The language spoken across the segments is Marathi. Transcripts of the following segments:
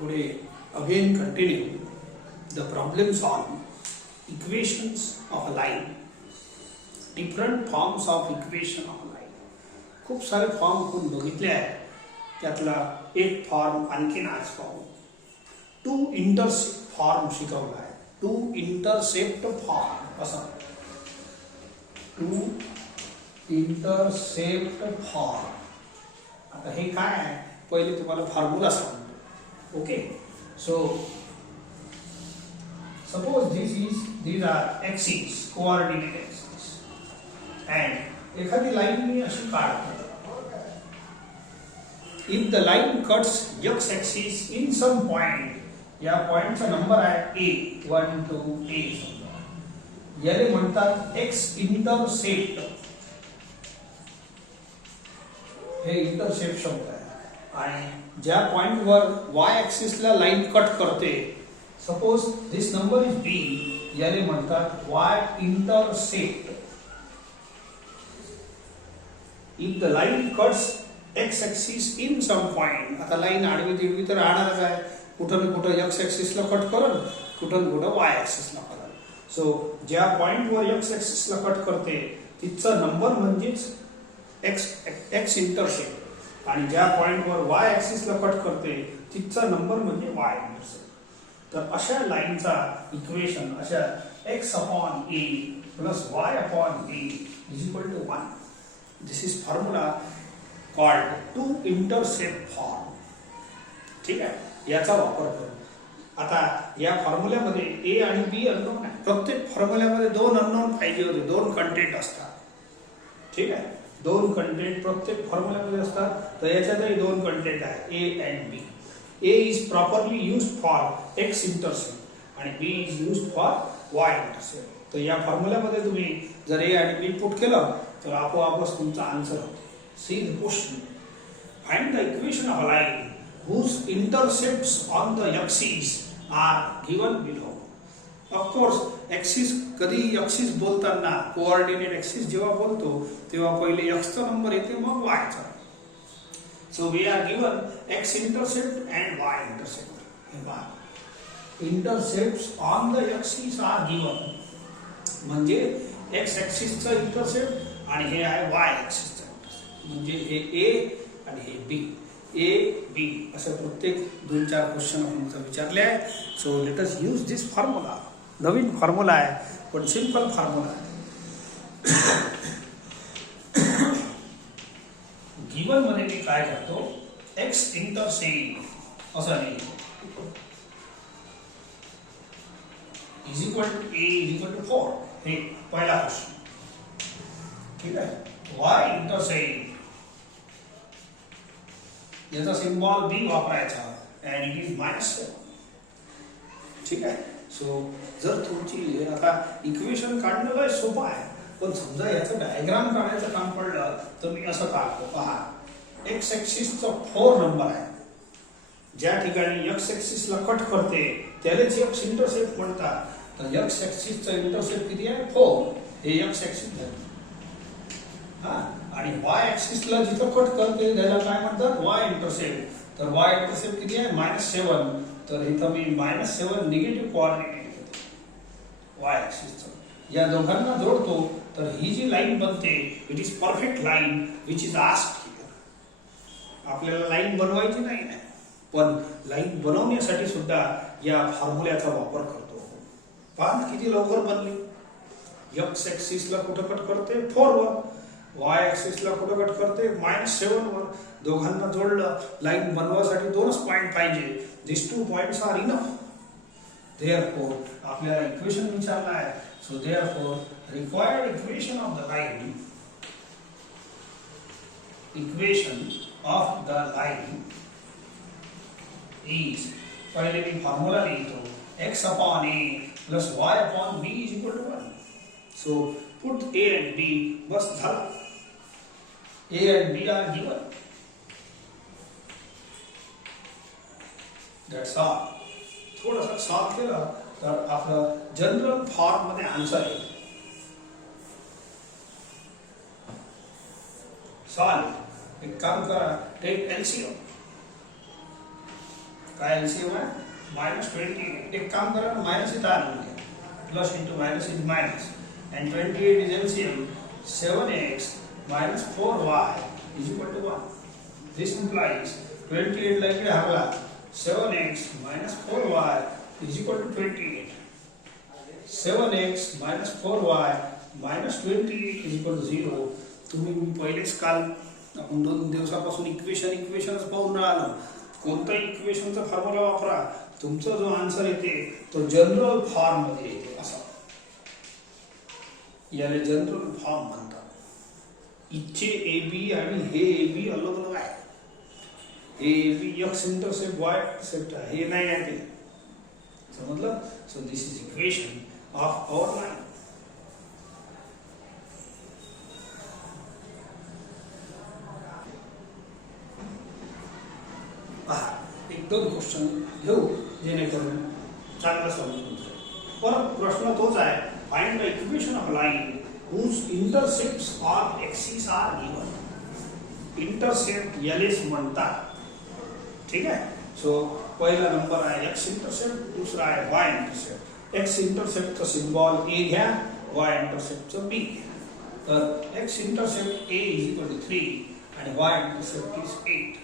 Today again continue the problems on equations of a line, different forms of equation of a line. खूप सारे फॉर्म आपण बघितले आहेत, त्यातला एक फॉर्म आणखीन आज पाहू. टू इंटरसेप्ट फॉर्म शिकवला आहे. टू इंटरसेप्ट फॉर्म असा. Two intercept form. आता हे काय आहे, पहिले तुम्हाला फॉर्म्युला सांगतो. Okay, so suppose these are axes, coordinate axes, and एखादी लाइन मी अशी काढतो. If the line cuts x axis in some point, या पॉइंटचा नंबर आहे a, 1 2 a समजा, याले म्हणतात x इंटरसेप्ट. हे इंटरसेप्ट शब्द आहे. आणि ज्या पॉइंटवर y ऍक्सिसला लाइन कट करते, suppose this number is b, याले म्हणतात y intercept. If the line cuts x axis in some point, आता लाइन आडवी तिडवी तर राहणारच आहे, कुठं ना कुठं x ऍक्सिसला कट करल, कुठं ना कुठं y ऍक्सिसला करल. सो ज्या पॉइंटवर x ऍक्सिसला कट करते तिचा नंबर म्हणजेच x इंटरसेप्ट, आणि ज्या पॉइंटवर y ऍक्सिसला कट करते तिचा नंबर म्हणजे y इंटरसेप्ट. तर अशा लाईनचा इक्वेशन अशा x upon a plus y upon b is equal to 1. This is formula called two intercept form. ठीक आहे, याचा वापर करू. आता या फॉर्म्युल्यामध्ये a आणि b अननोन आहे. प्रत्येक फॉर्म्युल्यामध्ये दोन अननोन पाहिजे होते, दोन कंटेंट असतात. ठीक आहे, दोन कंटेंट प्रत्येक फॉर्म्युल्यामध्ये असतात. तर याच्यातही दोन कंटेंट आहे, a and b. A is properly used for x intercept आणि b is used for y intercept. तर या फॉर्म्युल्यामध्ये तुम्ही जर a आणि b पुट केलं तर आपोआपच तुमचा आन्सर होतो. See the question. Find the equation of a line whose intercepts on the axis are given below. Of course, axis, कधी एक्सिस बोलताना कोऑर्डिनेट एक्सिस जेव्हा बोलतो तेव्हा पहिले x चा नंबर येते, मग y चा. So we are given x intercept and y intercept. Intercepts on the axis are given. म्हणजे x axis चा इंटरसेप्ट आणि हे आहे y axis चा इंटरसेप्ट. म्हणजे हे a आणि हे b. a b असं प्रत्येक 2-4 क्वेश्चन आपण विचारले आहे. सो लेट अस यूज दिस फॉर्म्युला. नवीन फॉर्म्युला आहे पण सिंपल फॉर्म्युला आहे. गिवन मध्ये मी काय करतो, x इंटरसेप्ट असं लिहितो is equal to a is equal to 4. हे पहिला क्वेश्चन. ठीक आहे, y इंटरसेप्ट याचा सिम्बॉल b वापरायचा and it is -7. ठीक आहे. सो जर तुमची आता इक्वेशन काढणं लय सोपं आहे, पण समजा याचं डायग्राम काढायचं काम पडलं तर मी असं काढतो. पहा, x ऍक्सिसचा 4 नंबर आहे. ज्या ठिकाणी x ऍक्सिसला कट करते त्यालाच x इंटरसेप्ट म्हणतात. तर x ऍक्सिसचा इंटरसेप्ट किती आहे, 4. हे x ऍक्सिस आहे. आणि y ऍक्सिसला जिथं कट करते त्याला काय म्हणतात, y इंटरसेप्ट. तर y इंटरसेप्ट किती आहे, -7. तर इथं मी -7 निगेटिव्ह कोऑर्डिनेट घेतो y ऍक्सिसचा. या दोघांना जोडतो तर ही जी लाइन बनते it is perfect line which is asked here. आपल्याला लाइन बनवायची नाही आहे, पण लाइन बनवण्यासाठी सुद्धा या फॉर्म्युल्याचा वापर करतो. पहा किती लवकर बनली. x ऍक्सिसला कुठं कट करते, 4 वर. y ऍक्सिसला कुठं कट करते, -7 वर. दोघांना जोडलं, लाइन बनवासाठी दोनच पॉइंट पाहिजे. दिस 2 पॉइंट्स आर इनफ. Therefore, आपल्याला इक्वेशन विचारला आहे. So therefore, required equation of the line is, पहले मी फॉर्मूला लिहितो, x upon a plus y upon b is equal to 1. So put a and b, बस झाला. a and b are given. That's all. थोडासा सॉल्व केलं तर आपलं जनरल फॉर्म मध्ये आन्सर येईल. सॉल्व. एक काम करा, टेक एलसीएम. काय एलसीएम आहे -28. एक काम करा ना, मायनस इथं आणून घ्या. Plus into minus is minus and 28 is LCM 7x minus 4y is equal to 1. This implies 28 ला इकडे हाकला 7x minus 4y is equal to 28. 7x minus 4y minus 28 is equal to 0. तुम्ही पहिलेच काल आपण 2 दिवसापासून इक्वेशनच पाहून राहिलो. कोणताही इक्वेशनचा फॉर्म्युला वापरा, तुमचा जो आन्सर येते तो जनरल फॉर्म मध्ये येते. असा याला जनरल फॉर्म म्हणतात. इथे ए बी आणि हे ए बी अलग अलग आहे. हे A B X intercept Y intercept आहे, हे नाही आहे ते. समजलं? So this is equation of our line. एक दोन क्वेश्चन घेऊ जेणेकरून चांगलं समजून जाईल. परत प्रश्न तोच आहे, find the equation of line whose intercepts or axes are given. Intercept LS म्हणतात. ठीक आहे. सो पहिला नंबर आहे x इंटरसेप्ट, दुसरा आहे y इंटरसेप्ट. x इंटरसेप्टचा सिम्बॉल a घ्या, y इंटरसेप्टचा b. तर x intercept a is equal to 3 आणि y इंटरसेप्ट इज 8.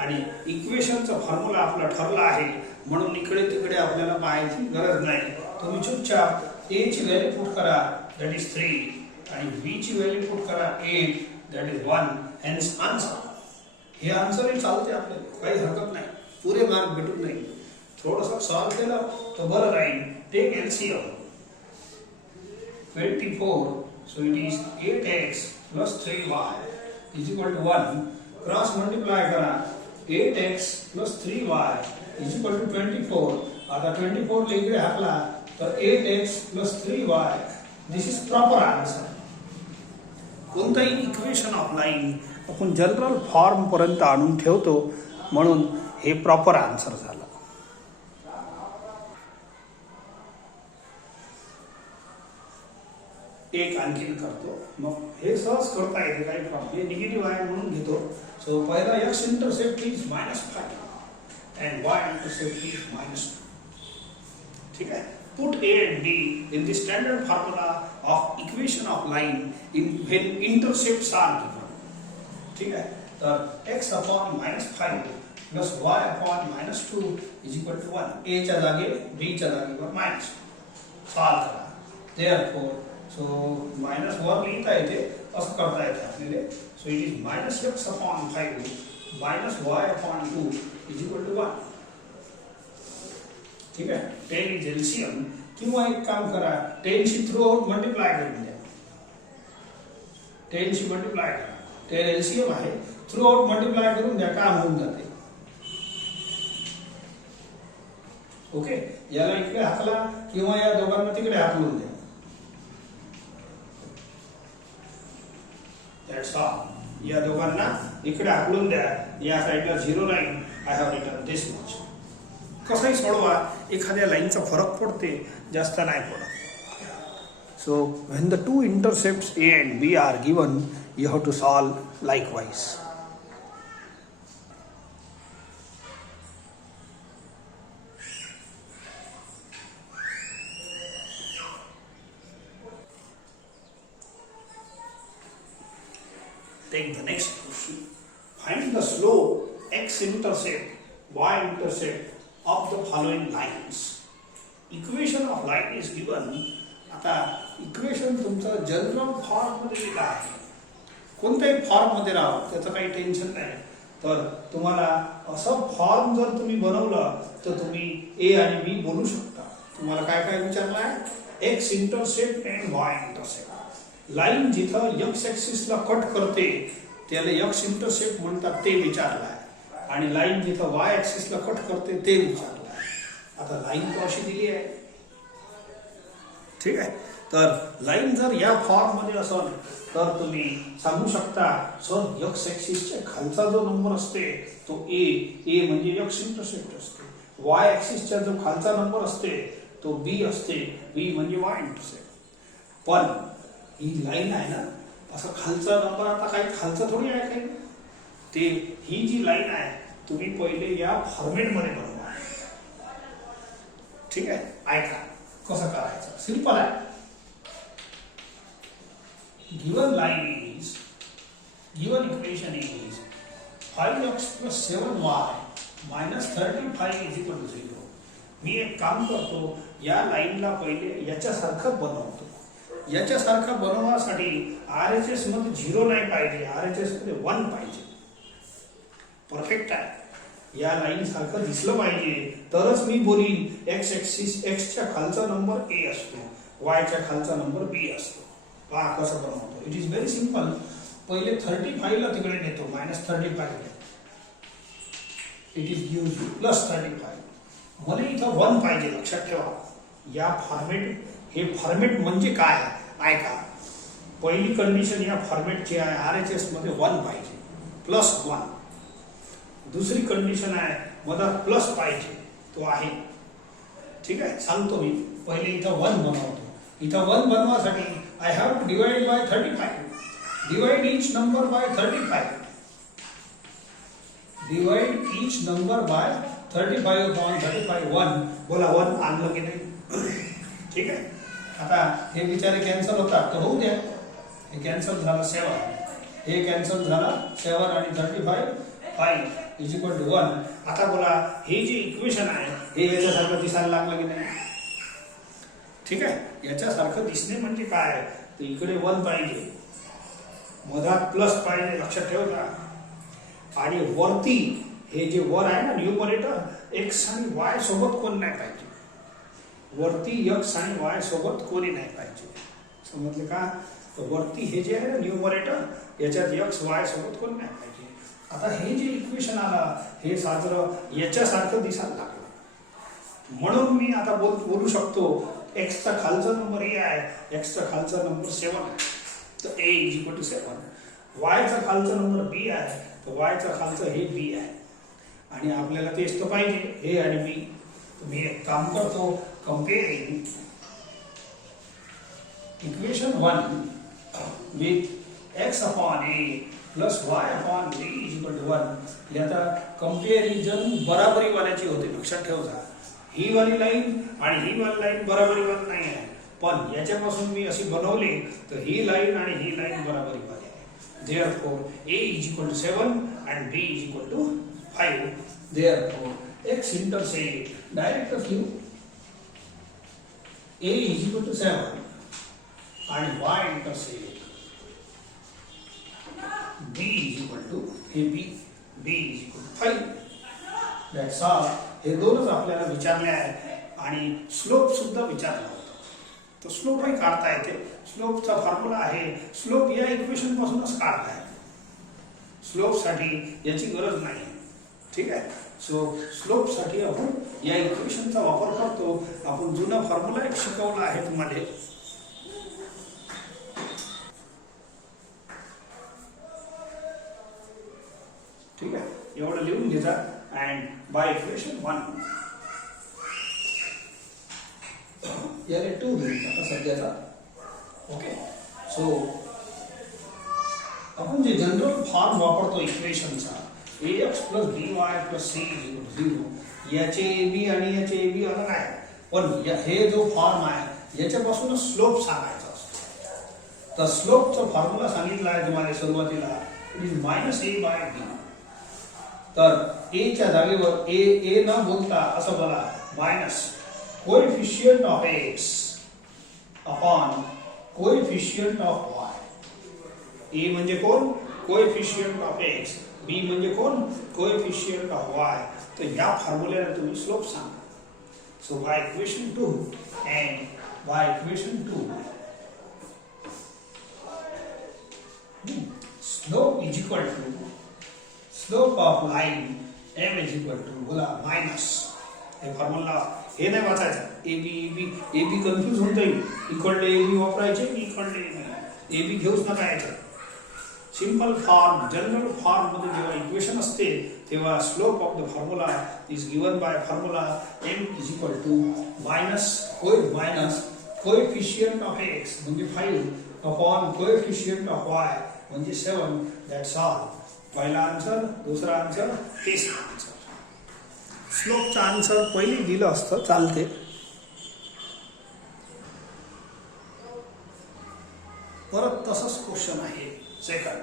आणि इक्वेशनचा फॉर्म्युला आपला ठरला आहे म्हणून इकडे तिकडे आपल्याला पाहायची गरज नाही. तुम्ही चुपचाप a ची व्हॅल्यू पुट करा, that is 3, आणि b ची व्हॅल्यू पुट करा 8, that is 1. hence answer. हे आन्सर ही चालते आपल्याला, काही हरकत नाही. पुरे मार्क भेटून नाही. थोडंसं सॉल्व केलं तर बरं राहील. Take LCM 24, so it is 8x plus 3y is equal to 1. Cross multiply करा, 8x plus 3y is equal to 24. आता 24 ला इकडे हाकला तर 8x plus 3y. This is proper answer. कोणताही इक्वेशन ऑफ लाइन आपण जनरल फॉर्म पर्यंत आणून ठेवतो म्हणून हे प्रॉपर आन्सर झालं. एक आणखीन करतो, मग हे सहज करता येते, काही प्रॉब्लेम. हे निगेटिव्ह आहे म्हणून घेतो. सो पहिला x intercept is -5 and y intercept is -2. ठीक आहे. Put a and b in the standard formula of equation of line when intercepts are given. ठीक है. तर x upon -5 plus y upon -2 is equal to 1. a च्या जागी b च्या जागेवर माइनस सॉल्व करा. Therefore, so -1 लिहिता येते, असं करता येते आपल्याला. So it is -x upon 5 minus y upon 2 is equal to 1. ठीक आहे. 10 इज एलसीएम. किंवा एक काम करा, 10 शी थ्रू आउट मल्टिप्लाय करून द्या. 10 शी मल्टिप्लाय करा. 10 एलसीएम आहे, थ्रू आउट मल्टिप्लाय करून द्या, काम होऊन जाते. ओके. याला इकडे हाकला किंवा या दोघांना तिकडे हाकलून द्या. That's all. या दोघांना इकडे हाकलून द्या. या साइडला 0 line. I have written this much. कसंही सोडवा, एखाद्या लाईनचा फरक पडते, जास्त नाही पडत. So when the two intercepts A and B are given, you have to solve likewise. Take the next question. Find the slope x intercept y intercept of the following lines. Equation of line is given. आता इक्वेशन तुमचं जनरल फॉर्म मध्ये दिलं आहे. कोणत्याही फॉर्म मध्ये राहा, त्याचं काही टेन्शन नाही. तर तुम्हाला असं फॉर्म जर तुम्ही बनवलं तर तुम्ही ए आणि बी बोलू शकता. तुम्हाला काय काय विचारलं आहे? X intercept and Y intercept. Line जिथं एक्स ऍक्सिसला कट करते त्याला एक्स इंटरसेप्ट म्हणतात, ते विचारलं आहे. आणि लाईन जिथं वाय ऍक्सिसला कट करते ते विचारलं आहे. आता लाईन तो अशी दिली आहे. ठीक आहे. तर लाईन जर या फॉर्म मध्ये असेल तर तुम्ही सांगू शकता, सर एक्स ऍक्सिसच्या खालचा जो नंबर असते तो ए म्हणजे एक्स इंटरसेप्ट असते. वाय ऍक्सिसचा जो खालचा नंबर असते तो बी असते, बी म्हणजे वाय इंटरसेप्ट. पण ही लाईन आहे ना, असं खालचा नंबर आता काही खालचा थोडी आहे काही. ते ही जी लाईन आहे तुम्ही पहिले या फॉर्मेटमध्ये बनवा. ठीक आहे, ऐका कसं करायचं. सिंपल आहे. Given equation is 5x plus 7y minus 35 is equal to 0. मी एक काम करतो, या लाईनला पहिले याच्यासारखं बनवतो. याच्यासारखं बनवण्यासाठी RHS मध्ये 0 नाही पाहिजे, RHS मध्ये 1 पाहिजे. परफेक्ट आहे. या लाईन सारखं दिसलं पाहिजे तरच मी बोलीन एक्स ऍक्सिस एक्सच्या खालचा नंबर A असतो, वायच्या खालचा नंबर B असतो. पहा कसं बनवतो. It is very simple. पहिले 35 ला तिकडे नेतो, -35. It is gives you +35. मला इथं 1 पाहिजे. लक्षात ठेवा, या फॉर्मेट, हे फॉर्मेट म्हणजे काय ऐका. पहिली कंडिशन या फॉर्मेटची आहे, RHS मध्ये 1 पाहिजे, +1. दुसरी कंडिशन आहे, मला प्लस पाहिजे, तो आहे. ठीक आहे, सांगतो मी. पहिले इथं 1 बनवतो. इथं 1 बनवण्यासाठी I have to divide by 35. Divide each number by 35. Divide each number by 35 upon 35. 1 बोला, 1 आणलं की नाही. ठीक आहे. आता हे विचारे कॅन्सल होतात तर होऊ द्या. हे कॅन्सल झालं 7, हे कॅन्सल झालं 7 आणि 35 5 इज इक्वल टू 1. आता बोला, हे जे इक्वेशन आहे हे याच्यासारखं दिसायला लागलं की नाही. ठीक आहे, याच्यासारखं दिसणे म्हणजे काय, तर इकडे 1 पाहिजे, मधात प्लस पाहिजे. लक्षात ठेवता. आणि वरती हे जे वर आहे ना न्यूमरेटर, एक्स आणि वाय सोबत कोण नाही पाहिजे. वरती एक्स आणि वाय सोबत कोणी नाही पाहिजे. समजले का. तर वरती हे जे आहे ना न्यूमरेटर, याच्यात एक्स वाय सोबत कोण नाही पाहिजे. आता हे जे इक्वेशन आलं हे साजरं याच्यासारखं दिसायला लागलं. म्हणून मी आता बोलू शकतो एक्सचा खालचा नंबर A आहे, एक्सचा खालचा नंबर 7 आहे, तर A इज इक्वल टू 7. वायचा खालचा नंबर B आहे, तर वायचा खालचा हे B आहे. आणि आपल्याला तेच तर पाहिजे, A आणि B. तर मी एक काम करतो, comparing equation 1 with x upon A plus y upon B is equal to 1. याचा कंपेरिजन बराबरी वाल्याची होते. लक्षात ठेवा, ही वाली लाईन आणि ही वाली लाईन बराबरी वाली नाही आहे, पण याच्यापासून मी अशी बनवली तर ही लाईन आणि ही लाईन बराबरी वाली आहे. Therefore A is equal to 7 and B is equal to 5. Therefore x intersect direct of you A is equal to 7 and y intersect B is equal to B is equal to 5. That's all. हे दोनच आपल्याला विचारले आहे आणि स्लोप सुद्धा विचारला होता. तर स्लोपही काढता येते. स्लोपचा फॉर्म्युला आहे, स्लोप या इक्वेशन पासूनच काढता आहे. स्लोप साठी याची गरज नाही. ठीक आहे. सो स्लोप साठी आपण या इक्वेशनचा वापर करतो. आपण जुना फॉर्म्युला एक शिकवला आहे तुम्हाला. ठीक आहे, एवढं लिहून घ्या. अँड बाय इक्वेशन 1 याने 2 होईल आता सध्याचा. ओके. सो आपण जे जनरल फॉर्म वापरतो इक्वेशनचा, ax plus by plus c is 0. याचे AB आणि याचे AB अलग आहे, पण हे जो फॉर्म आहे याच्यापासूनच स्लोप सांगायचा असतो. तर स्लोपचा फॉर्म्युला सांगितला आहे तुम्हाला सुरुवातीला, इट इज -a/b. तर a च्या जागेवर a न बोलता असं बोला, minus coefficient of x upon coefficient of y. a म्हणजे कोण, कोएफिशिएंट ऑफ x. b म्हणजे कोण, कोएफिशिएंट ऑफ y. तर या फॉर्म्युल्याला तुम्ही स्लोप सांगा. So by equation 2 and by equation 2 slope is equal to slope of line m is equal to बोला मायनस. हे फॉर्म्युला हे नाही वाचायचं. AB कन्फ्यूज होऊन जाईल. इकडले AB वापरायचे, इकडले AB घेऊच नका यायचं. सिंपल फॉर्म, जनरल फॉर्म मध्ये जेव्हा इक्वेशन असते तेव्हा slope of the formula is given by formula m is equal to minus coefficient of x म्हणजे 5 अपॉन कोएफिशिएंट ऑफ y म्हणजे 7. That's all. पहिला आन्सर, दुसरा आन्सर, तिसरा आन्सर. स्लोपचा आन्सर पहिली दिलं असतं चालते. परत तसंच क्वेश्चन आहे. सेकंड,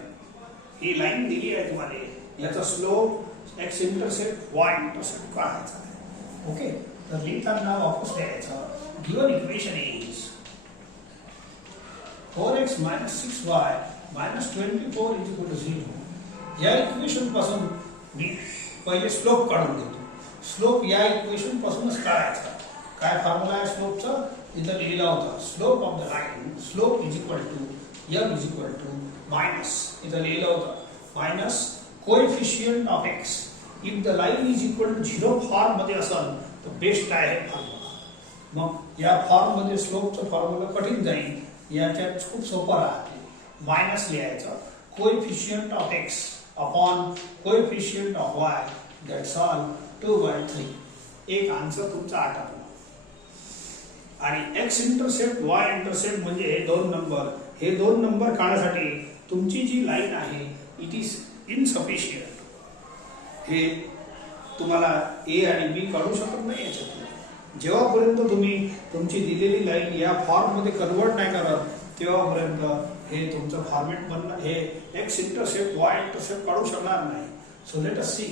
ही लाईन दिली आहे तुम्हाला, याचा slope x intercept Y intercept काढायचा आहे. ओके, तर लिहिताना वापस द्यायचं. Given equation is 4x minus 6y minus 24 is equal to 0. या इक्वेशन पासून मी पहिले स्लोप काढून देतो. स्लोप या इक्वेशन पासूनच काढायचा. काय फॉर्म्युला आहे स्लोपचा? इथं लिहिला होता. Slope of the line, slope is equal to m is equal to minus, इथं लिहिलं होतं minus coefficient of x. If the line is equal to 0 form मध्ये असेल तर बेस्ट आहे फॉर्म्युला. मग या फॉर्म मध्ये स्लोपचा फॉर्म्युला कठीण जाईल, याच्यात खूप सोपं राहते. मायनस लिहायचं coefficient of x upon coefficient of y, that's all 2/3. एक आन्सर तुमचा आठवला. आणि x इंटरसेप्ट y इंटरसेप्ट म्हणजे हे दोन नंबर, हे दोन नंबर काढण्यासाठी तुमची जी लाईन आहे इट इज इनसफिशियंट. हे तुम्हाला a आणि b काढू शकत नाही याच्यातून. जेव्हापर्यंत तुम्ही तुमची दिलेली लाईन या फॉर्म मध्ये कन्वर्ट नाही करत तेव्हापर्यंत हे तुमचं फॉर्मेट बनणार, हे एक्स इंटरसेप्ट वाय इंटरसेप्ट काढू शकणार नाही. So let us see.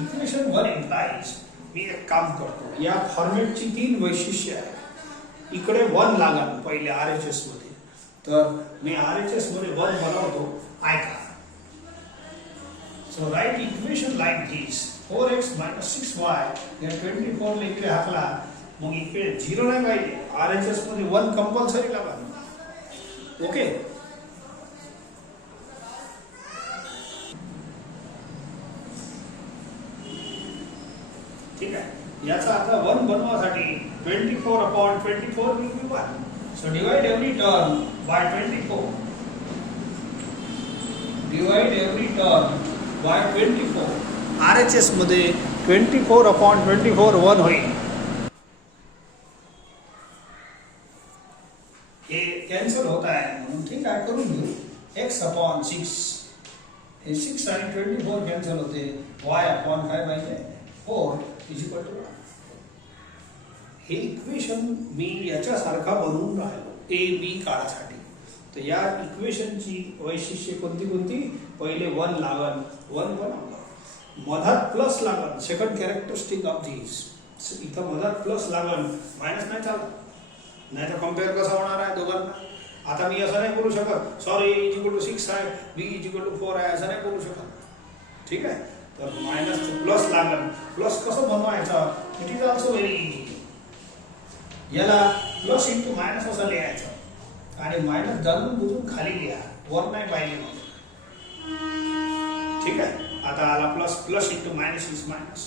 Equation 1 implies, मी एक काम करतो, या फॉर्मेटची 3 वैशिष्ट्ये आहेत. इकडे 1 लागेल पहिले RHS मध्ये, तर मी RHS मध्ये 1 बनवतो. ऐका. So write equation like this. 4x minus 6y या 24 ला इकडे हाकला, मग इकडे 0 नाही पाहिजे. RHS मध्ये 1 कंपल्सरी लागेल. ओके, ठीक आहे. याचा आता 1 बनवण्यासाठी 24 upon 24 will be 1. So divide every term by 24. Divide every term by 24. RHS मध्ये 24 अपॉन 24 1 होईल. हे कॅन्सल होत आहे म्हणून ठीक आहे, करून घेऊ. x अपॉन 6, हे 6 आणि 24 कॅन्सल होते. y अपॉन काय पाहिजे 4 इज इक्वल टू 1. हे इक्वेशन मी याच्यासारखा बनवून राहिलो a b काढासाठी. तर या इक्वेशनची वैशिष्ट्ये कोणती कोणती? पहिले 1 लागल, 1 बनवलं. मधात प्लस लागल, सेकंड कॅरेक्टरिस्टिक ऑफ दिस. इथं मधात प्लस लागल, मायनस नाही चालत. नाही तर कम्पेअर कसा होणार आहे दोघांना? आता मी असं नाही बोलू शकत sorry a is equal to 6 आहे, b इज इक्वल टू 4 आहे, असं नाही बोलू शकत. ठीक आहे, तर मायनस प्लस लागल. प्लस कसं बनवायचं? It is also very easy. याला प्लस इंटू मायनस असं लिहायचं आणि मायनस जाणून बुजून खाली लिहा, वर नाही पाहिजे मग. ठीक आहे, आता आला plus, plus into minus is minus,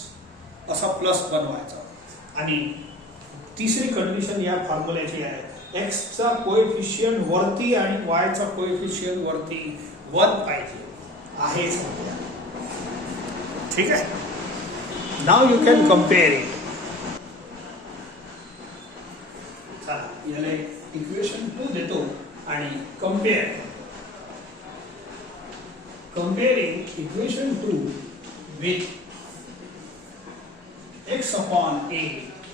असा प्लस बनवायचा. आणि तिसरी कंडिशन या फॉर्म्युल्याची आहे, x चा कोएफिशियंट वरती आणि y चा कोएफिशियंट वरती 1 पाहिजे आहे सध्या. ठीक आहे, now you can compare it. चला, याला इक्वेशन 2 देतो आणि compare. Comparing equation 2 with x upon a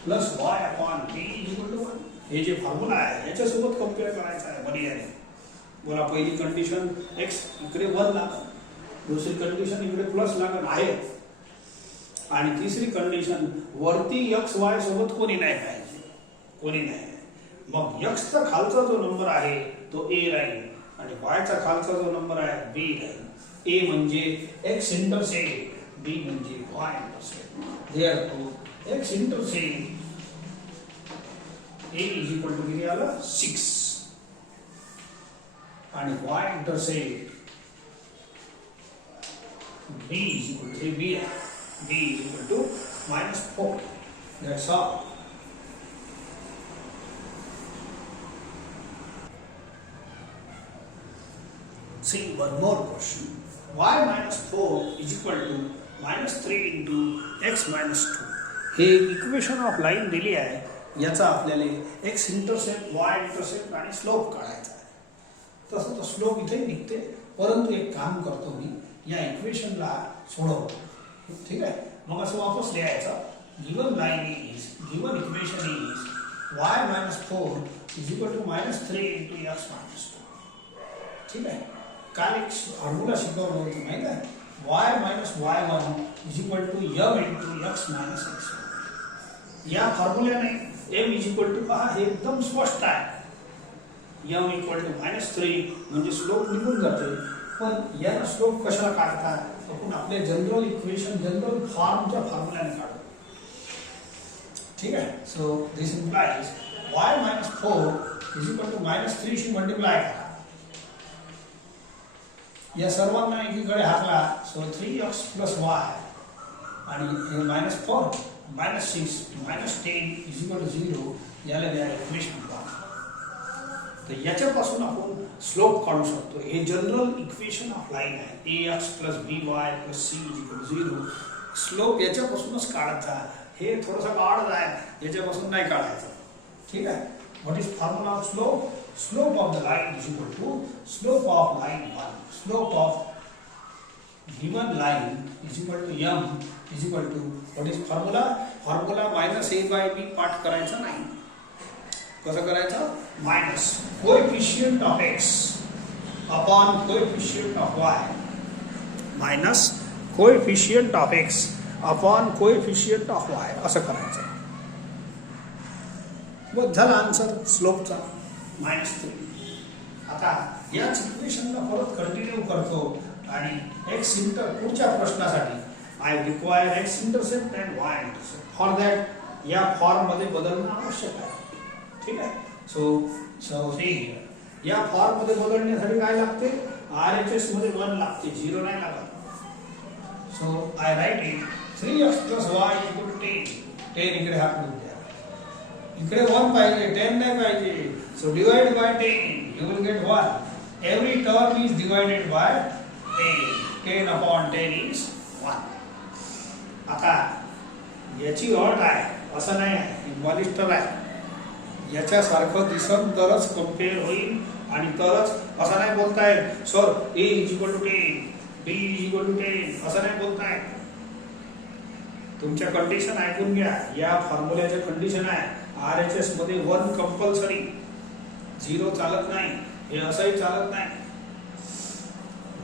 plus y upon b equal to 1. हे जे फॉर्म्युला आहे याच्यासोबत कम्पेअर करायचं आहे पर्यायाने. मला पहिली कंडिशन x इकडे 1 लागेल, दुसरी कंडिशन इकडे प्लस लागेल आहे, आणि तिसरी कंडिशन वरती x y सोबत कोणी नाही पाहिजे, कोणी नाही. मग x चा खालचा जो नंबर आहे तो a राहील आणि y चा खालचा जो नंबर आहे b राहील. a म्हणजे x इंटरसेप्ट, b म्हणजे y intercept. Therefore x intercept a is equal to किती आलं 6 आणि y intercept b is equal to b is equal to -4. That's all. See one more question. Y minus 4 is equal to -3 into x minus 2. हे इक्वेशन ऑफ लाईन दिली आहे, याचा आपल्याला x इंटरसेप्ट, y इंटरसेप्ट आणि स्लोप काढायचा आहे. तसं तो स्लोप इथे निघते परंतु एक काम करतो मी, या इक्वेशनला सोडवतो. ठीक आहे. मग असं वापस लिहायचं, given equation is y minus 4 is equal to minus 3 into x minus 2. ठीक आहे. काल एक फॉर्म्युला शिकवलं होतं माहिती आहे, y minus y1 is equal to m into x minus x1. या फॉर्म्युल्याने m is equal to पहा, हे एकदम स्पष्ट आहे. m equal to -3 म्हणजे स्लोप निघून जाते. पण याला स्लोप कशाला काढतात, आपण आपल्या जनरल इक्वेशन जनरल फॉर्मच्या फॉर्म्युल्याने काढतो. ठीक आहे. So this implies y minus 4 is equal to -3 she multiply करा. या सर्वांना एकीकडे हाकला. सो 3x plus y आणि -4 -6 -10 is equal to 0. याला द्या इक्वेशन 1. तर याच्यापासून आपण स्लोप काढू शकतो. हे जनरल इक्वेशन ऑफ लाईन आहे. ax plus by plus c is equal to 0. Slope याच्यापासूनच काढायचा. हे थोडंसं हार्ड आहे, याच्यापासून नाही काढायचं. ठीक आहे. What is formula of slope? Slope of the line is equal to slope of line 1. Slope of given line is equal to m is equal to what is formula? Formula -a/b पाठ करायचा नाही. कसं करायचं? Minus coefficient of x upon coefficient of y minus coefficient of x upon coefficient of y असं करायचं. मग झाला आन्सर स्लोपचा -3. आता याच इक्वेशनला परत कंटिन्यू करतो आणि पुढच्या प्रश्नासाठी I require x intercept and y intercept. For that या फॉर्म मध्ये बदलणं आवश्यक आहे. ठीक आहे. सो या फॉर्म मध्ये बदलण्यासाठी काय लागते? RHS मध्ये 1 लागते, 0 नाही लागत. So I write it 3x plus y equal to 10. 10 इकडे हाकलून द्या. इकडे 1 पाहिजे, 10 नाही पाहिजे. So divide by 10 you will get 1. Every term is divided by 10. 10 upon 10 is 1. आता याची अट आहे, असं नाही आहे, इक्वालिस्टर आहे. याच्यासारखं दिसन तरच कम्पेअर होईल आणि तरच असं नाही बोलताय sir a is equal to 10, b is equal to 10 असं नाही बोलताय. तुमच्या कंडिशन ऐकून घ्या. या फॉर्म्युल्याचे कंडिशन आहे RHS मध्ये 1 कंपल्सरी, 0 चालत नाही. हे असंही चालत नाही.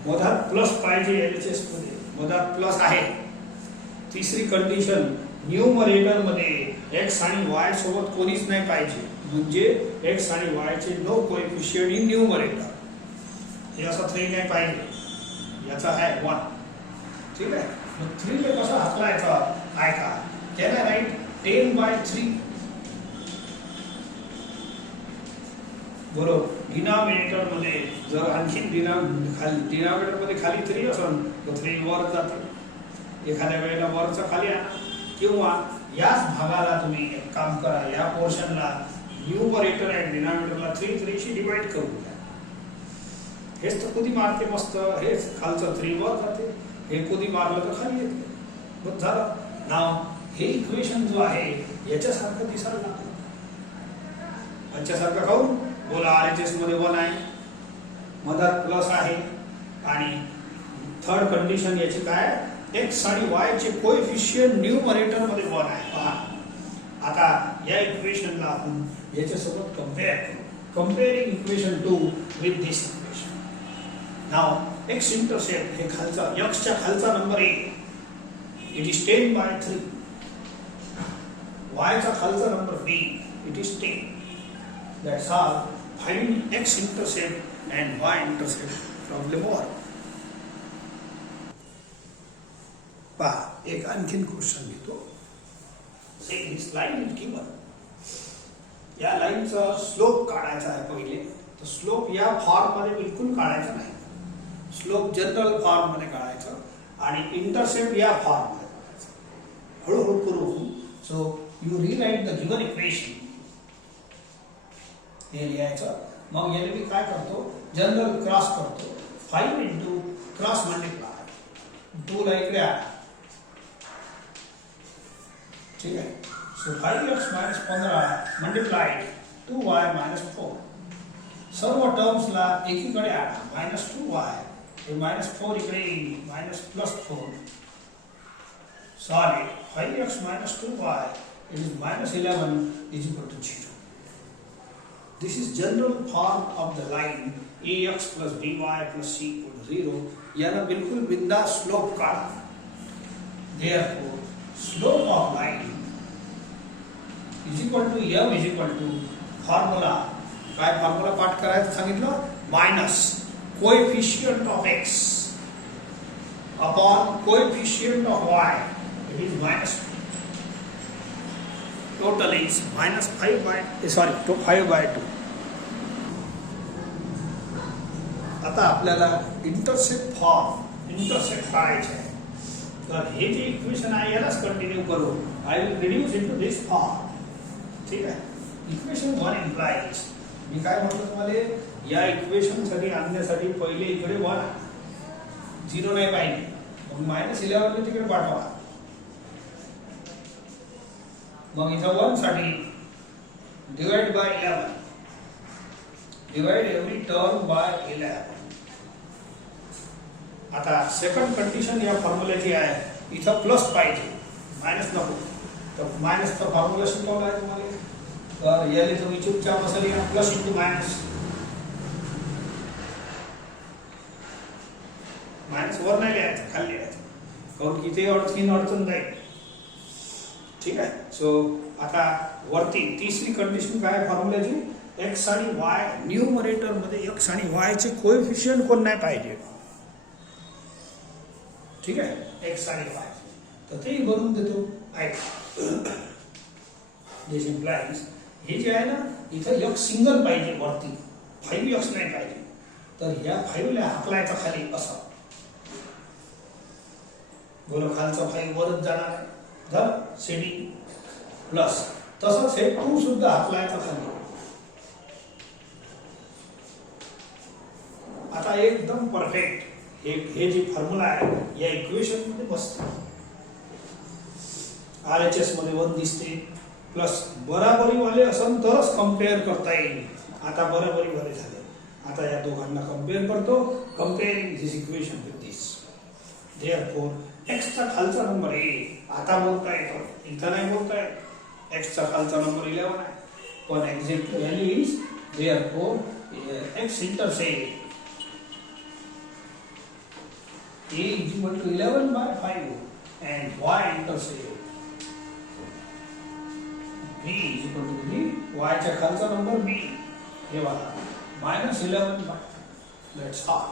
मधात प्लस पाहिजे. LHS मध्ये मधात प्लस आहे. तिसरी कंडिशन न्यूमरेटर मध्ये x आणि y सोबत कोणीच नाही पाहिजे, म्हणजे x आणि y चे नो कोएफिशिएंट इन न्यूमरेटर. हे असं 3 नाही पाहिजे. याचा आहे 1. ठीक आहे. मग 3 ले कसं हाकलायचं ऐका. कॅन आय राईट 10/3 बरोबर. डिनॉमिनेटर मध्ये जर आणखी डिनॉमिनेटर मध्ये खाली 3 असेल तर 3 वर जाते. एखाद्या वेळेला वरचा खाली आणा, किंवा याच भागाला तुम्ही एक काम करा, या पोर्शनला न्यूमरेटर आणि डिनॉमिनेटरला 3 शी डिवाइड करून द्या. हेच तर कधी मारते मस्त. हेच खालचं 3 वर जाते, हे कधी मारलं तर खाली येते. बघ झालं. नाव हे इक्वेशन जो आहे याच्यासारखं दिसायला लागतं. याच्यासारखं खाऊन बोला. RHS मध्ये 1 आहे, मधात प्लस आहे आणि थर्ड कंडिशन याची काय? x आणि y चे कोएफिशिएंट न्यूमरेटर मध्ये 1 आहे. पहा आता या इक्वेशनला आपण याच्यासोबत कंपेअर करू. Comparing equation 2 with this equation. Now x intercept हे खालचा x च्या खालचा नंबर 1 इट इज 10/3. y चा खालचा number b it is 10. That's all. Find x intercept and y intercept. Problem over. पहा एक आणखीन क्वेश्चन घेतो. से दिस लाइन इज गिवन. या लाईनचा स्लोप काढायचा आहे पहिले. तर स्लोप या फॉर्म मध्ये बिलकुल काढायचा नाही. स्लोप जनरल फॉर्म मध्ये काढायचा आणि इंटरसेप्ट या फॉर्म मध्ये काढायचा. हळूहळू करू. So you rewrite the given equation. हे लिहायचं. मग याने मी काय करतो? जनरल क्रॉस करतो. 5 into क्रॉस मल्टिप्लाय 2 ला इकडे आणा. ठीक आहे. So 5x - 15 multiplied 2y - 4. सर्व टर्म्सला एकीकडे आणा. -2y हे -4 इकडे येईल, -+4 solid 5x minus 2y it is -11 is equal to 0. This is general form of the line ax plus by plus c equal to 0. याला बिल्कुल बिंदास स्लोप काढा. Therefore, slope of line is equal to m is equal to formula. काय फॉर्म्युला पाठ करायचं सांगितलं? Minus coefficient of x upon coefficient of y. It is minus. Total is -5 by 2. आता आपल्याला इंटरसेप्ट काढायचे आहे. तर हे जे इक्वेशन आहे यालाच कंटिन्यू करू. I will reduce into this form. ठीक आहे. इक्वेशन 1 इम्प्लाइज, मी काय म्हणतो तुम्हाला, या इक्वेशन साठी आणण्यासाठी पहिले इकडे 1 0 नाही पाहिजे, मग -11 ने तिकडे पाठवा. मग इथं 1 साठी divide by 11, divide every term by 11. आता सेकंड कंडिशन या फॉर्म्युल्याची आहे, इथं प्लस पाहिजे, मायनस नको. तर मायनसचा फॉर्म्युला शिकवला आहे तुम्हाला. तर याला तुम्ही चुपचाप असं लिहा, प्लस इंटू मायनस. मायनस वर नाही लिहायचं, खाली लिहायचं, कारण की ते अडचण जाईल. ठीक आहे. सो आता वरती तिसरी कंडिशन काय फॉर्म्युल्याची, एक्स आणि वाय न्यूमरेटर मध्ये एक्स आणि वाय चे कोएफिशिएंट कोण नाही पाहिजे. ठीक आहे. एक्स आणि वाय तर तेही बनवून देतो. दिस इम्प्लाइज, हे जे आहे ना, इथं एक सिंगल पाहिजे वरती, 5x नाही पाहिजे. तर या 5 ला हाकलायचा खाली असं. बोलो खालचा 5 वरच जाणार आहे. जर सेडिंग प्लस तसंच हे 2 सुद्धा हाकलायचा खाली. आता एकदम परफेक्ट हे जे फॉर्म्युला आहे या इक्वेशन मध्ये बसते. RHS मध्ये 1 दिसते. प्लस बराबरी वाले असन तरच कंपेअर करता येईल. आता बराबरी वाले झाले. आता या दोघांना कंपेअर करतो. Comparing this equation with this. Therefore x चा खालचा नंबर a आता बोलता येतो, इथं नाही बोलता येत. x चा खालचा नंबर 11 आहे, पण exact value is therefore x intercept a is equal to 11 by 5 and y intercept b is equal to b. y चा खालचा नंबर b हे वाला -11 by. Let's start.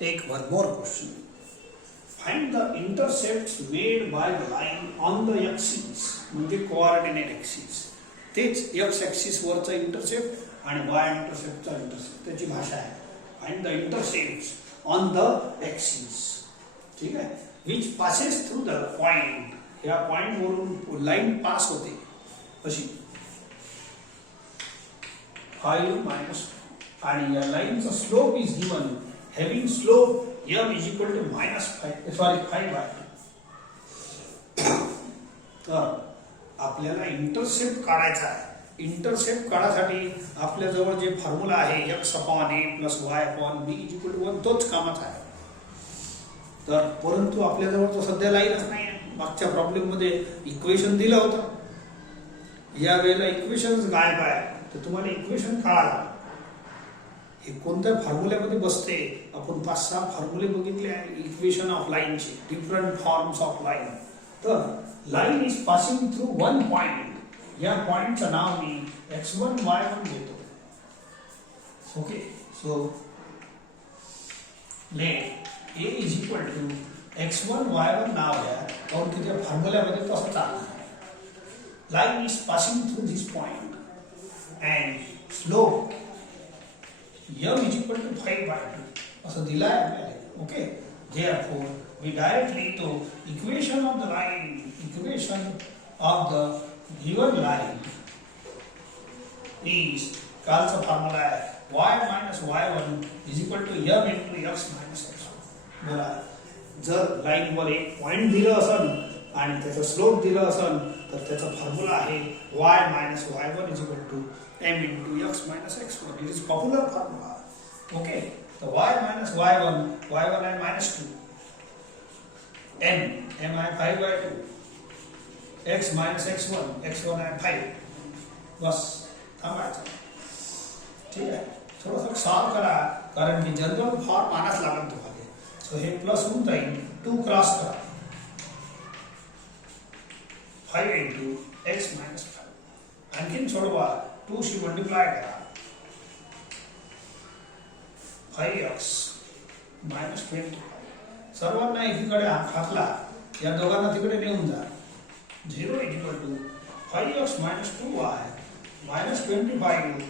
Take one more question. Find the intercepts made by the line on the axis, म्हणजे coordinate axis. तेच x axis वरचा इंटरसेप्ट आणि y इंटरसेप्टचा इंटरसेप्ट, त्याची भाषा आहे. Find the intercepts on the axis. ठीक आहे. Which passes through the point, ह्या पॉइंट वरून लाईन पास होते अशी 5 - आणि या लाईनचा slope is given having slope m is equal to -5 by 2. तर आपल्याला इंटरसेप्ट काढायचा आहे. इंटरसेप्ट काढासाठी आपल्या जवळ जे फॉर्म्युला आहे x upon a plus y upon b is equal to 1 तोच कामाचा आहे. तर परंतु आपल्या जवळ तो सध्या लाईनच नाही आहे. मागच्या प्रॉब्लेम मध्ये इक्वेशन दिलं होतं, या वेळेला इक्वेशनच गायब आहे. तर तुम्हाला इक्वेशन कळाला हे कोणत्या फॉर्म्युल्यामध्ये बसते. आपण 5-6 फॉर्म्युले बघितले आहे इक्वेशन ऑफ लाईनचे, डिफरंट फॉर्म्स ऑफ लाईन. तर line is passing through one point. या पॉइंटचं नाव मी x1 y1 देतो. Okay. So let a is equal to x1 y1 नाव द्या, कारण की त्या फॉर्म्युल्यामध्ये तसं चालणार आहे. Line is passing through this point and slope m is equal to 5 by 2 असं दिलं आहे आपल्याला. Okay. Therefore, we directly to equation of the line, equation of the given line is कालचा फॉर्म्युला आहे y minus y1 is equal to m into x minus x1. बरं, जर लाईन वर एक पॉइंट दिलं असेल आणि त्याचं स्लोप दिलं असेल तर त्याचा फॉर्म्युला आहे y minus y1 is equal to m into x minus x1. It is popular formula. Okay, so y minus y1 I minus 2, m I 5 by 2, x minus x1 I 5. बस थांबायचं. ठीक आहे, थोडंसं सॉल्व करा कारण की जनरल फॉर्म आणाच लागेल तुम्हाला. सो हे प्लस होऊन जाईल, 2 क्रॉस करा, 5 into x minus 5. आणखीन सोडवा, 2 शी मल्टिप्लाय करा, 5x minus 25. सर्वांना एकीकडे घातला, या दोघांना तिकडे नेऊन जा. 0 is equal to 5x minus 2y minus 25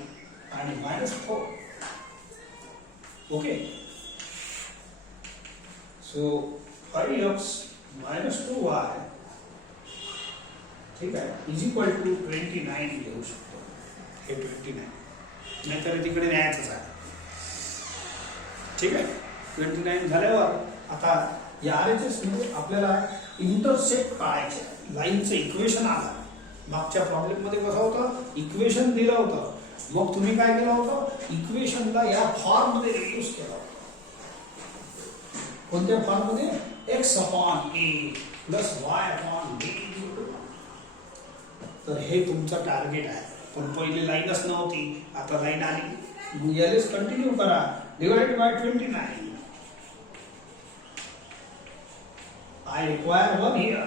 आणि minus 4. Okay, so 5x minus 2y ठीक आहे इज इक्वल टू 29 लिहू शकतो. हे 29 नाहीतर तिकडे न्यायचंच आहे. ठीक आहे, 29 झाल्यावर आता या RHS मध्ये आपल्याला इंटरसेक्ट काढायचे, लाईनचं इक्वेशन आलं. मागच्या प्रॉब्लेम मध्ये कसं होतं, इक्वेशन दिलं होतं, मग तुम्ही काय केलं होतं, इक्वेशनला या फॉर्म मध्ये रिड्यूस केलं होतं. कोणत्या फॉर्म मध्ये, x upon a plus y upon b. तर हे तुमचं टार्गेट आहे. पण पहिली लाईनच नव्हती, आता लाईन आली. यालेच कंटिन्यू करा, divide by 29. I require 1 here.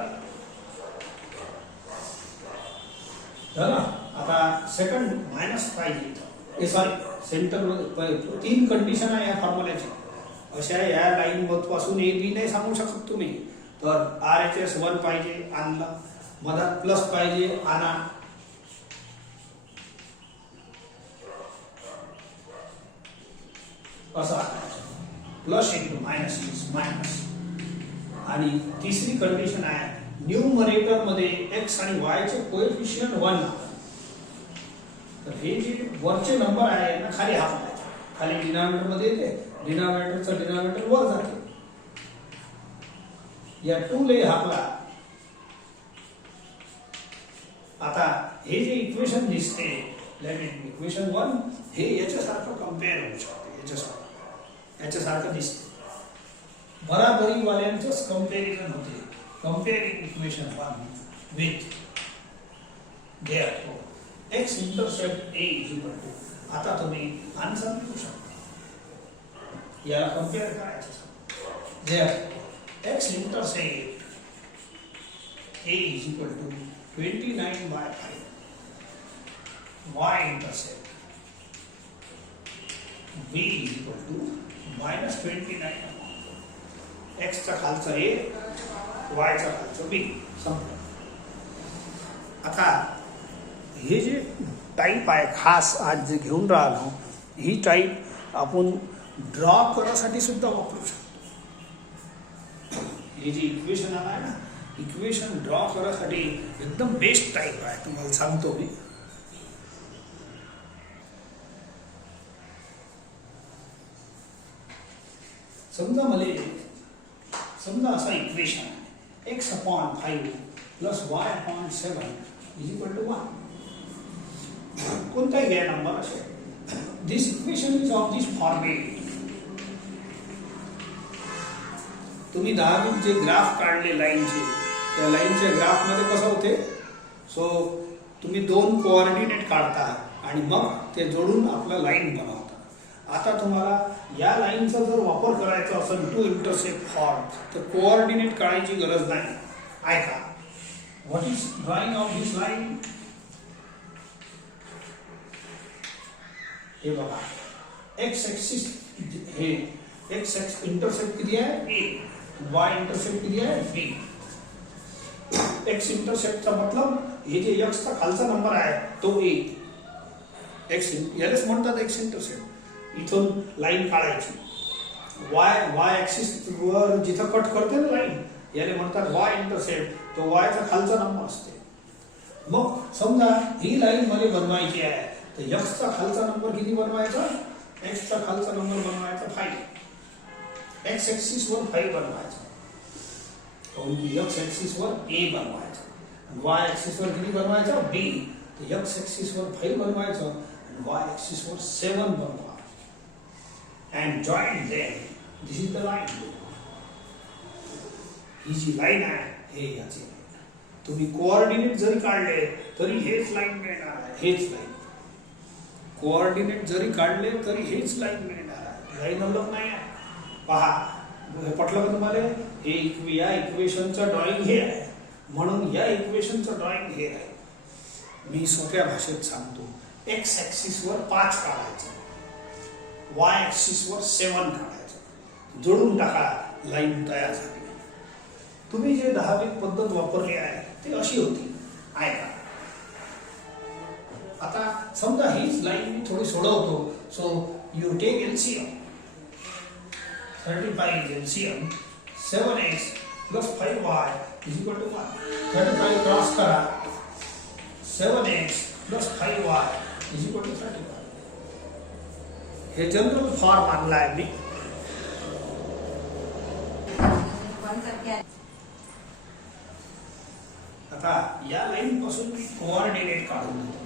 चला आता सेकंड मायनस पाहिजे, सॉरी सेंटर मध्ये 3 कंडिशन आहे या फॉर्म्युल्याची. अशा या लाईन पासून ए बी नाही सांगू शकत तुम्ही. तर RHS 1 पाहिजे, आणला. मधात प्लस पाहिजे, आणा. असा plus into minus is minus. आणि तिसरी कंडिशन आहे, न्यूमरेटर मध्ये x आणि y चे कोएफिशिएंट 1. तर हे जे वरचे नंबर आहे ना खाली हाकलायचे, खाली डिनॉमिनेटर मध्ये येते, डिनॉमिनेटरचा डिनॉमिनेटर वर जाते. या 2 ले हाकला. आता हे जे इक्वेशन दिसते, इक्वेशन 1 हे याच्यासारखं कंपेअर होऊ शकते, याच्यासारखं दिसते. बराबरी वाल्यांचंच कंपॅरिझन होते. Comparing equation 1 with there x intercept a is equal to. आता तुम्ही आन्सर लिहू शकता, याला कंपेअर करायचं. There x intercept a is equal to 29 by 5. y intercept b is equal to minus 29. x चा खालचा a, y चा खालचा b. संपलं. आता हे जे टाईप आहे खास आज जे घेऊन राहिलो, ही टाईप आपण ड्रॉ करण्यासाठी सुद्धा वापरू शकतो. हे जे इक्वेशन आहे ना, इक्वेशन ड्रॉ करण्यासाठी एकदम बेस्ट टाईप आहे, तुम्हाला सांगतो मी. समजा असा इक्वेशन आहे, x upon 5 plus y upon 7 is equal to 1. कोणताही घ्या नंबर असेल. This equation is of this format. तुम्ही 10 जे ग्राफ काढले लाईनचे, त्या लाईनच्या ग्राफ मध्ये कसं होते, सो तुम्ही 2 कोऑर्डिनेट काढता आणि मग ते जोडून आपला लाईन बनवता. आता तुम्हाला या लाईनचा जर वापर करायचा असेल टू इंटरसेप्ट फॉर्म, तर कोऑर्डिनेट काढायची गरज नाही. ऐका, what is drawing of this line. हे बघा, एक्स एक्सिस, हे एक्स इंटरसेप्ट किती आहे a, y इंटरसेप्ट किती आहे b. एक्स इंटरसेप्टचा मतलब हे जे x चा खालचा नंबर आहे तो a. एक्स यालाच म्हणतात एक्स इंटरसेप्ट. इथून लाईन काढायची, y ऍक्सिस वर जिथं कट करते ना लाईन, याला म्हणतात y इंटरसेप्ट. तो y चा खालचा नंबर असते. मग समजा ही लाईन मला बनवायची आहे, तर x चा खालचा नंबर किती बनवायचा, x चा खालचा नंबर बनवायचा 5. x ऍक्सिस वर 5 बनवायचा. काऊन की एक्स ऍक्सिस वर ए बनवायचं आणि वाय ऍक्सिस वर किती बनवायचं बी. तर एक्स ऍक्सिस वर 5 बनवायचं आणि वाय ऍक्सिस वर 7 बनवा. And join them. This is the line. ही जी लाईन आहे हे याची लाईन. तुम्ही कोऑर्डिनेट जरी काढले तरी हेच लाईन मिळणार आहे. हेच लाईन. कोऑर्डिनेट जरी काढले तरी हेच लाईन मिळणार आहे. लाईन अलग नाही आहे. पहा हे पटलं का तुम्हाला. हे या इक्वेशनचं ड्रॉइंग हे आहे म्हणून या इक्वेशनचं ड्रॉइंग हे आहे. मी सोप्या भाषेत सांगतो. एक्स ऍक्सिस वर 5 काढायचं, वाय ऍक्सिस वर 7 काढायचं. जोडून टाका, लाईन तयार झाली. तुम्ही जे 10वीत पद्धत वापरली आहे ती अशी होती. ऐका आता समजा हीच लाईन मी थोडी सोडवतो. So you take LCM. 35 LCM 7x plus 5y is equal to 1. 35 cross करा. 7x plus 5y is equal to 35. हे जनरल फॉर्म आणला आहे मी. आता या लाईन पासून मी कोऑर्डिनेट काढून देतो.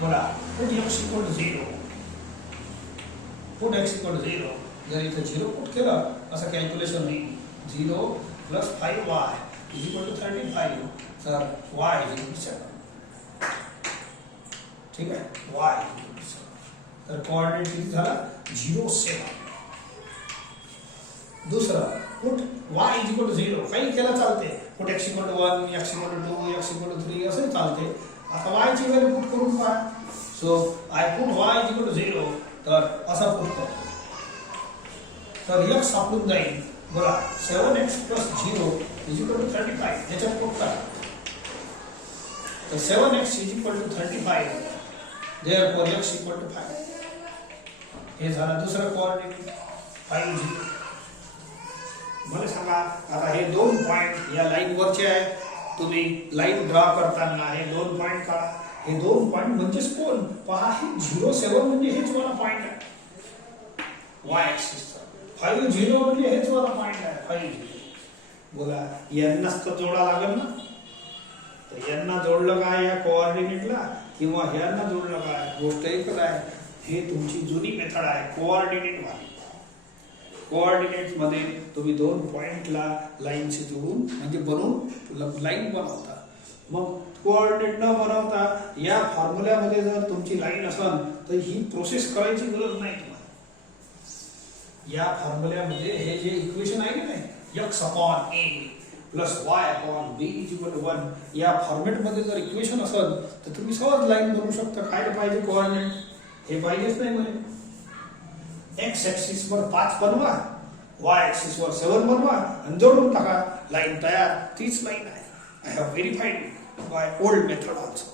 बोला put x equal to 0. Put x equal to 0. जर इथे 0 पुट केलं असं कॅल्क्युलेशन होईल. 0 plus 5y is equal to 35. तर y is equal to 7. ठीक आहे. y is equal to 7. तर कोऑर्डिनेट किती झाला 0 7. दुसरं put y is equal to 0. काही केलं चालते. Put x equal to 1, x equal to 2, x equal to 3 असं चालते. आता y ची व्हॅल्यू पुट करून पहा. So I put y is equal to 0. तर असा पुट करतो. तर x सापडून जाईल. बोला 7x plus 0 is equal to 35. याच्यात पुट करा. तर 7x is equal to 35. Therefore x equal to 5. हे झालं दुसरं कोऑर्डिनेट 5 0. मला सांगा आता हे 2 पॉइंट या लाईन वरचे आहे. तुम्ही लाईन ड्रॉ करताना हे 2 पॉइंट काढा. हे 2 पॉइंट म्हणजेच कोण. पहा हे 0 7 म्हणजे हेच वाला पॉइंट आहे वाय ऍक्सिसचा. 5 0 म्हणजे हेच वाला पॉइंट आहे 5 0. बोला यांनाच तर जोडा लागेल ना. तर यांना जोडलं काय या कोऑर्डिनेटला किंवा ह्यांना जोडलं काय. गोष्ट एकच आहे. हे तुमची जुनी मेथड आहे कोऑर्डिनेट वाली. कोऑर्डिनेट्स मध्ये तुम्ही 2 पॉइंटला लाईनशी जोडून म्हणजे बनवून लाईन बनवता. मग कोऑर्डिनेट न बनवता या फॉर्म्युल्यामध्ये जर तुमची लाईन असेल तर ही प्रोसेस करायची गरज नाही तुम्हाला. या फॉर्म्युल्यामध्ये हे जे इक्वेशन आहे की नाही x upon a plus y upon b is equal to 1 या फॉर्मॅटमध्ये जर इक्वेशन असेल तर तुम्ही सहज लाईन बनवू शकता. काय पाहिजे कोऑर्डिनेट हे पाहिजेच नाही म्हणे. एक्स ऍक्सिस वर 5 बनवा, वाय ऍक्सिस वर 7 बनवा आणि जोडून टाका. लाईन तयार. तीच लाईन आहे. I have verified by old method also.